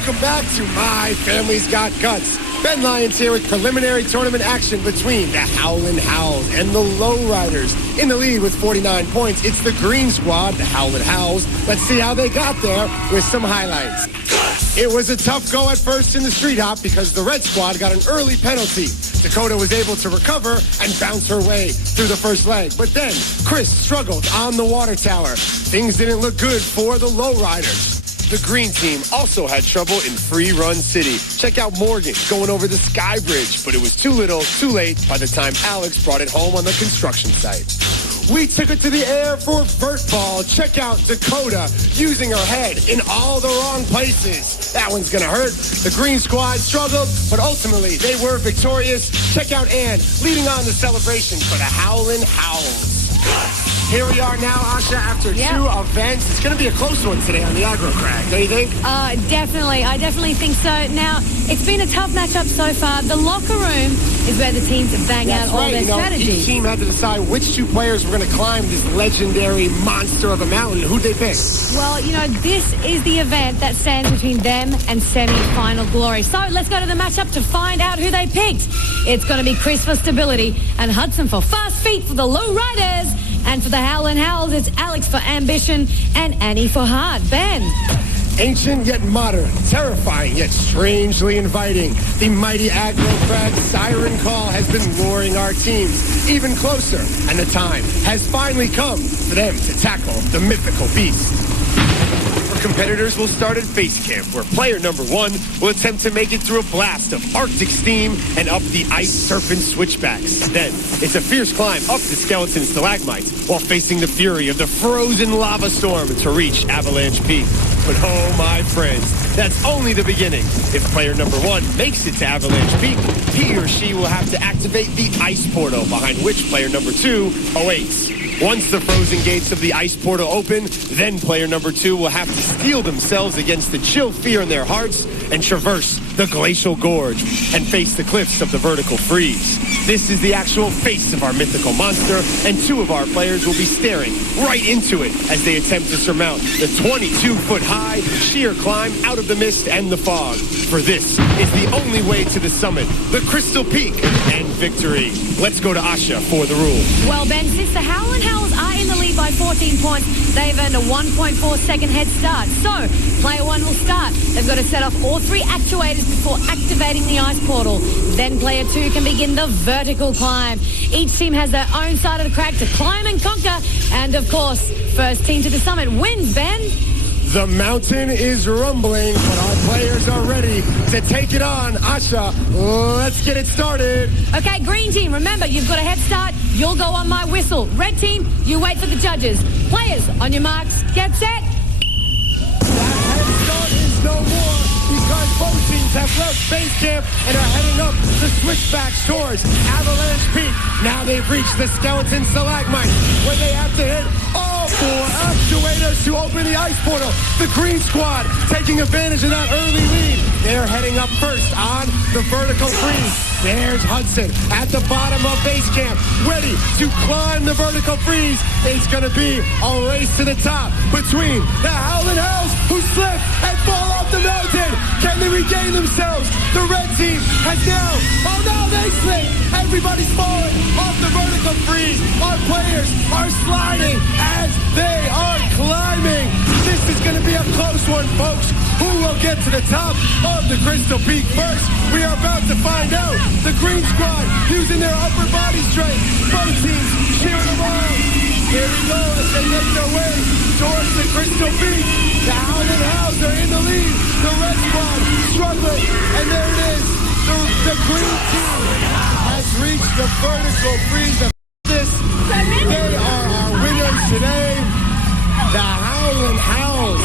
Welcome back to My Family's Got Guts. Ben Lyons here with preliminary tournament action between the Howlin Howells and the Lowe Riders. In the lead with 49 points, it's the green squad, the Howlin Howells. Let's see how they got there with some highlights. It was a tough go at first in the street hop because the red squad got an early penalty. Dakota was able to recover and bounce her way through the first leg. But then Chris struggled on the water tower. Things didn't look good for the Lowe Riders. The green team also had trouble in Free Run City. Check out Morgan going over the Sky Bridge, but it was too little, too late by the time Alex brought it home on the construction site. We took it to the air for vert ball. Check out Dakota using her head in all the wrong places. That one's gonna hurt. The green squad struggled, but ultimately they were victorious. Check out Ann leading on the celebration for the Howlin Howells. Here we are now, Asha, after two events. It's going to be a close one today on the aggro crag, don't you think? Definitely. I definitely think so. Now, it's been a tough matchup so far. The locker room is where the teams bang out all their strategies. Each team had to decide which two players were going to climb this legendary monster of a mountain. Who'd they pick? Well, this is the event that stands between them and semi-final glory. So let's go to the matchup to find out who they picked. It's going to be Chris for stability and Hudson for fast feet for the Lowe Riders. And for the Howlin Howells, it's Alex for ambition and Annie for heart. Ben. Ancient yet modern, terrifying yet strangely inviting. The mighty aggro crag siren call has been luring our teams even closer. And the time has finally come for them to tackle the mythical beast. Competitors will start at base camp, where player number 1 will attempt to make it through a blast of Arctic steam and up the ice serpent switchbacks. Then, it's a fierce climb up the skeleton stalagmites while facing the fury of the frozen lava storm to reach Avalanche Peak. But oh, my friends, that's only the beginning. If player number 1 makes it to Avalanche Peak, he or she will have to activate the ice portal behind which player number 2 awaits. Once the frozen gates of the ice portal open, then player number 2 will have to steel themselves against the chill fear in their hearts and traverse the glacial gorge and face the cliffs of the vertical freeze. This is the actual face of our mythical monster, and 2 of our players will be staring right into it as they attempt to surmount the 22-foot high sheer climb out of the mist and the fog. For this is the only way to the summit, the Crystal Peak, and victory. Let's go to Asha for the rule. Well, Ben, since the Howlin Howells are in the lead by 14 points, they've earned a 1.4-second head start. So, player 1 will start. They've got to set off all 3 actuators before activating the ice portal. Then player 2 can begin the vertical climb. Each team has their own side of the crag to climb and conquer. And, of course, first team to the summit wins, Ben. The mountain is rumbling, but our players are ready to take it on. Asha, let's get it started. Okay, green team, remember, you've got a head start. You'll go on my whistle. Red team, you wait for the judges. Players, on your marks, get set. That head start is no more because both teams have left base camp and are heading up the switchbacks towards Avalanche Peak. Now they've reached the skeleton stalagmite where they have to hit all 4 actuators to open the ice portal. The green squad taking advantage of that early lead. They're heading up first on the vertical freeze. There's Hudson at the bottom of base camp, ready to climb the vertical freeze. It's going to be a race to the top between the Howlin Howells, who slip and fall off the mountain. Can they regain themselves? The red team has now, oh no, they slip. Everybody's falling off the vertical freeze. Our players are sliding as they are climbing. This is going to be a close one, folks. Who will get to the top of the Crystal Peak first? We are about to find out. The green squad using their upper body strength. Both teams cheering them on. Here we go as they make their way towards the Crystal Peak. The Howlin Howells are in the lead. The red squad struggling. And there it is. The green team has reached the vertical freeze of this. They are our winners today. The Howlin Howells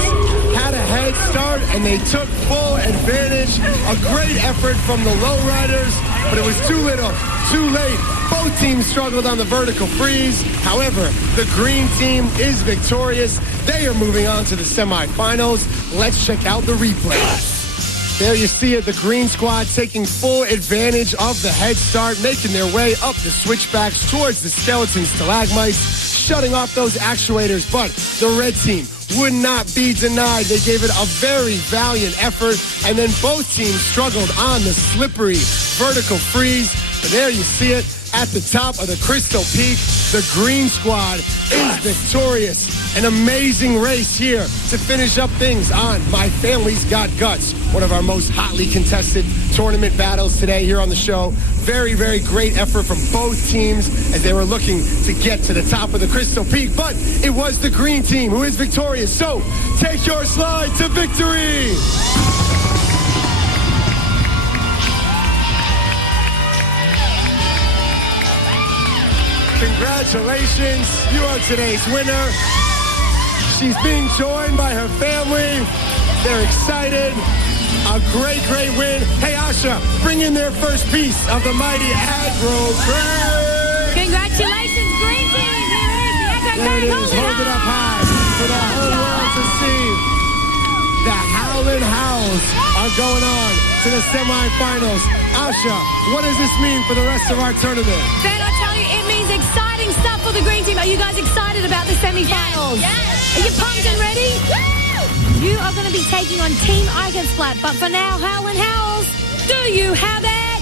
had a head start and they took full advantage. A great effort from the Lowe Riders, but it was too little, too late. Both teams struggled on the vertical freeze. However, the green team is victorious. They are moving on to the semifinals. Let's check out the replay. There you see it, the green squad taking full advantage of the head start, making their way up the switchbacks towards the skeleton stalagmites, shutting off those actuators. But the red team would not be denied. They gave it a very valiant effort, and then both teams struggled on the slippery vertical freeze. But there you see it at the top of the Crystal Peak. The green squad is victorious. An amazing race here to finish up things on My Family's Got Guts, one of our most hotly contested tournament battles today here on the show. Very, very great effort from both teams as they were looking to get to the top of the Crystal Peak, but it was the green team who is victorious. So take your slide to victory. Congratulations, you are today's winner. She's being joined by her family. They're excited. A great, great win. Hey, Asha, bring in their first piece of the mighty aggro crane. Congratulations, green team. Here is the aggro There it crane. is. Hold it up high for the whole world to see. The Howlin Howells are going on to the semifinals. Asha, what does this mean for the rest of our tournament? Ben, I tell you, it means exciting stuff for the green team. Are you guys excited about the semifinals? Yes. Are you pumped and ready? Woo! You are going to be taking on Team Eigensplat, but for now, Howlin Howells, do you have it?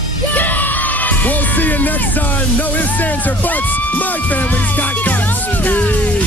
We'll see you next time. No ifs, ands, or buts. My Family's Got Guts. Peace.